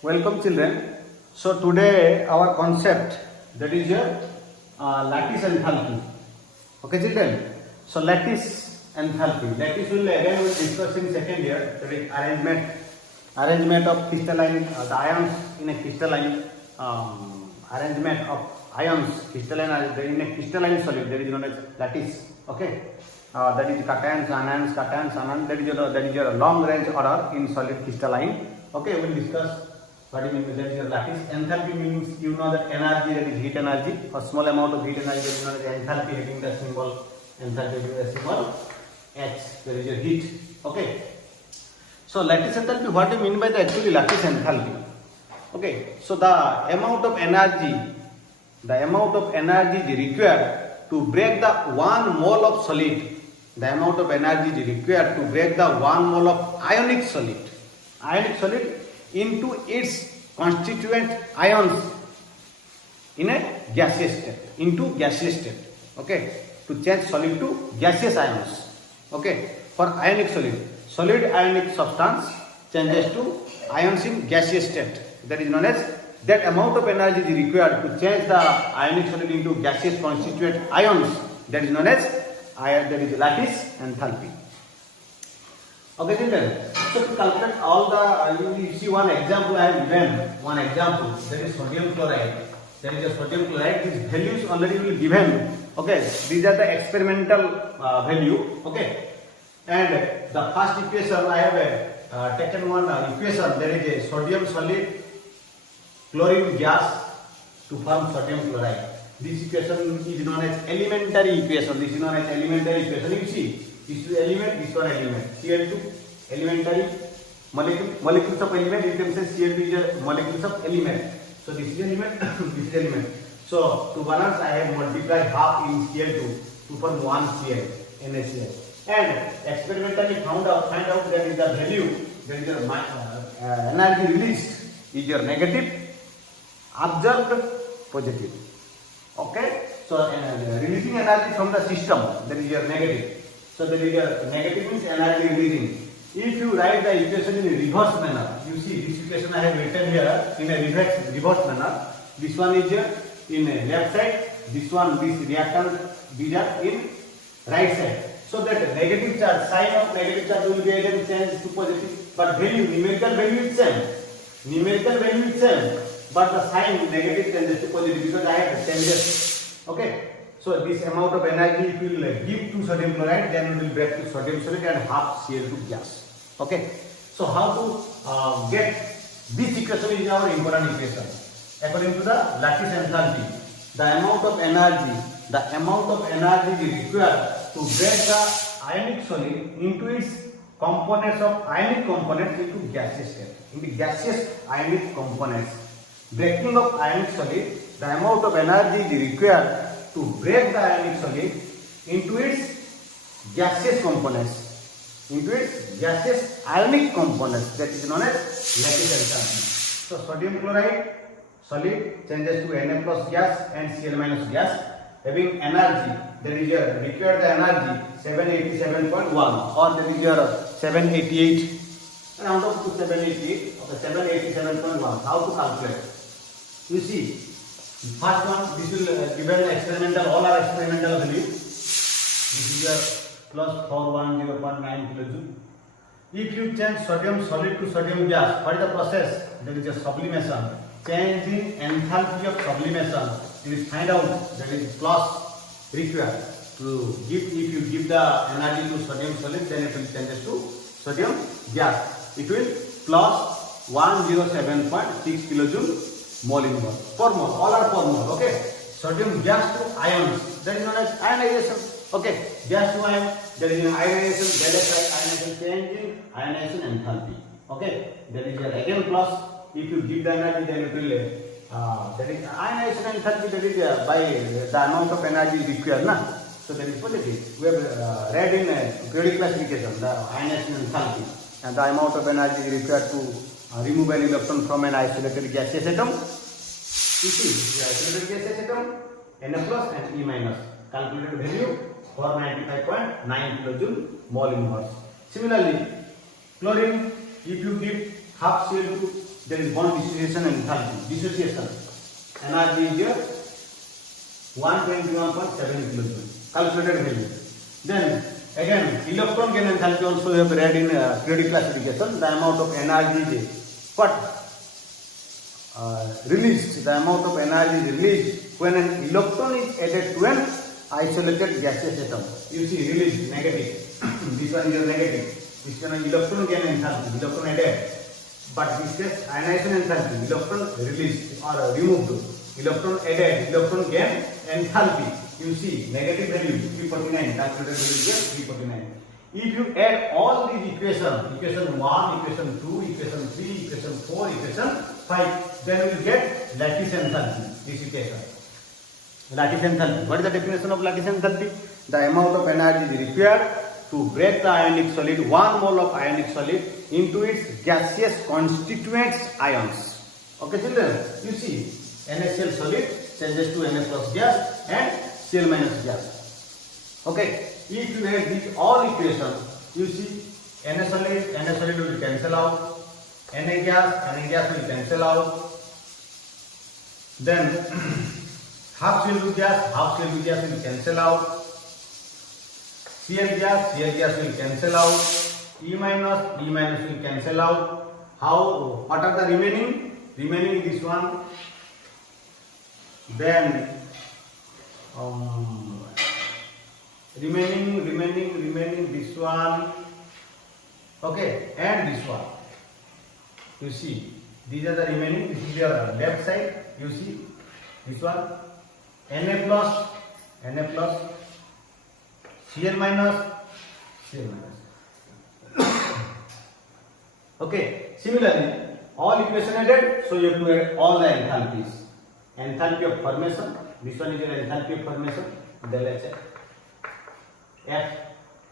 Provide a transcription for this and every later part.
Welcome children. So today our concept that is lattice enthalpy. Okay children. So lattice enthalpy. Lattice will again we discuss in second year. That is arrangement of crystalline the ions in a crystalline arrangement of ions crystalline in a crystalline solid that is known as lattice. Okay. That is cations, anions, that is your long range order in solid crystalline. Okay, we will discuss what it means. That is your lattice. Enthalpy means you know that energy, that is heat energy, a small amount of heat energy, that is known as enthalpy, having the symbol enthalpy, having the symbol H, that is your heat. Okay. So lattice enthalpy, what do you mean by the actually lattice enthalpy? Okay. So the amount of energy is required to break the 1 mole of solid. The amount of energy is required to break the 1 mole of ionic solid into its constituent ions in a gaseous state, okay, to change solid to gaseous ions, okay. For ionic solid ionic substance changes to ions in gaseous state, that is known as, that amount of energy is required to change the ionic solid into gaseous constituent ions, that is known as lattice enthalpy. Okay children, so to calculate all the, you see one example I have given, one example, that is sodium chloride. There is a sodium chloride, these values already will given, okay, these are the experimental value, okay, and the first equation I have taken one equation, there is a sodium solid, chlorine gas to form sodium chloride. This equation is known as elementary equation. This is known as elementary equation. You see, this is element, this one element. Cl2, elementary molecules of element. You can say Cl2 is a molecules of element. So this is element, this is element. So to balance, I have multiplied half in Cl2 to form 1 Cl, NaCl. And experimentally find out that is the value, that is your energy released is your negative, absorbed positive. Okay, so releasing energy from the system, that is your negative. So that is your negative means energy releasing. If you write the equation in a reverse manner, you see this equation I have written here in a reverse manner. This one is in a left side, this reactant, these are in right side. So that negative charge, sign of negative charge will be again changed to positive, but numerical value is same. But the sign negative changes to positive because I have changes. Okay. So this amount of energy it will give to sodium chloride, then it will break to sodium solid and half Cl2 gas. Okay. So how to get this equation is our important equation. According to the lattice enthalpy, the amount of energy is required to break the ionic solid into its components of ionic components into gaseous state, into gaseous ionic components. Breaking of ionic solid, the amount of energy is required to break the ionic solid into its gaseous components, into its gaseous ionic components, that is known as lattice enthalpy. So sodium chloride solid changes to Na plus gas and Cl minus gas, having energy, that is your required the energy 787.1 or that is your 788, round up to 788, okay, 787.1. How to calculate? You see, first one, this will given experimental, all are experimental value. This is your plus 410.9 kilojoule. If you change sodium solid to sodium gas, what is the process? There is a sublimation. Change in enthalpy of sublimation. You will find out that is plus required to give. If you give the energy to sodium solid, then it will change to sodium gas. It will plus 107.6 kilojoule mole inverse per mole, all are per mole, okay. Sodium gas to ions, that is known as ionization, okay. Gas to ion, there is ionization, ionization, change in ionization enthalpy, okay. There is again plus, if you give the energy, then it will that is ionization enthalpy, that is by the amount of energy required, na. So that is positive. We have read in periodic classification the ionization enthalpy and the amount of energy required to remove an electron from an isolated gaseous atom. You see, the isolated gaseous atom, Na plus and E minus. Calculated value 495.9 kilojoule mole inverse. Similarly, chlorine, if you give half Cl2 there is bond dissociation and enthalpy. Dissociation energy is here 121.7 kilojoule, calculated value. Then again, electron gain enthalpy also we have read in periodic classification. The amount of energy is what released. The amount of energy is released when an electron is added to an isolated gaseous atom. You see, released negative. This one is your negative. This one is electron gain enthalpy. Electron added. But this is ionization enthalpy. Electron released or removed. Electron added. Electron gain enthalpy. You see, negative value 349. Calculated value is 349. If you add all these equations, equation 1, equation 2, equation 3, equation 4, equation 5, then you will get lattice enthalpy. This equation. Lattice enthalpy. What is the definition of lattice enthalpy? The amount of energy is required to break the ionic solid, 1 mole of ionic solid, into its gaseous constituents ions. Okay, children? You see, NaCl solid changes to Na plus gas and Cl minus gas. Okay. If you add these all equations, you see Na solid will cancel out, Na gas will cancel out. Then half Cl gas will cancel out. Cl gas will cancel out. E minus will cancel out. What are the remaining? Remaining this one. Then remaining this one, okay, and this one. You see, these are the remaining. This is your left side. You see, this one, Na plus, Cl minus. Okay. Similarly, all equation added, so you have to add all the enthalpies. Enthalpy of formation. This one is your enthalpy of formation. Del H. F,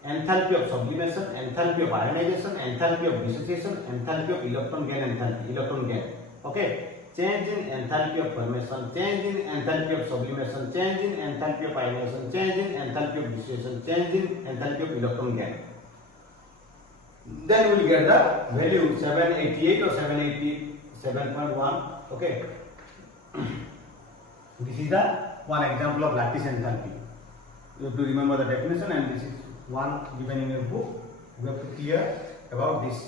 enthalpy of sublimation, enthalpy of ionization, enthalpy of dissociation, enthalpy of electron gain. Okay, change in enthalpy of formation, change in enthalpy of sublimation, change in enthalpy of ionization, change in enthalpy of dissociation, change in enthalpy of electron gain. Then we will get the value 788 or 787.1. Okay, this is the one example of lattice enthalpy. You have to remember the definition, and this is one given in your book. You have to clear about this.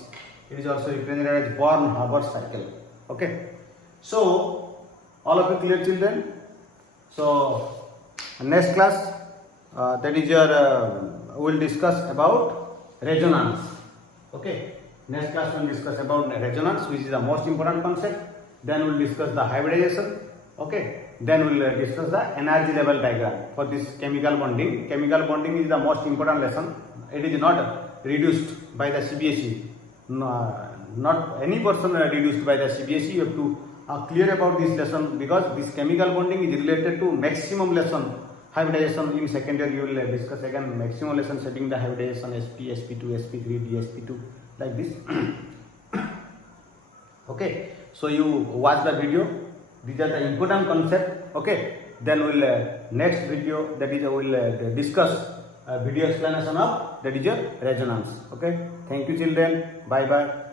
It is also represented as Born-Haber cycle. Okay. So, all of you clear, children? So, next class, that is your, we will discuss about resonance. Okay. Next class we will discuss about resonance, which is the most important concept. Then we will discuss the hybridization. Okay. Then we will discuss the energy level diagram for this chemical bonding. Chemical bonding is the most important lesson. It is not reduced by the CBSE. Not any person reduced by the CBSE. You have to clear about this lesson, because this chemical bonding is related to maximum lesson hybridization. In second year you will discuss again maximum lesson setting the hybridization sp, sp2, sp3, dsp2, like this. Okay. So you watch the video. These are the important concept. Okay, then we will next video, that is we will discuss video explanation of that is your resonance. Okay, thank you children. Bye bye.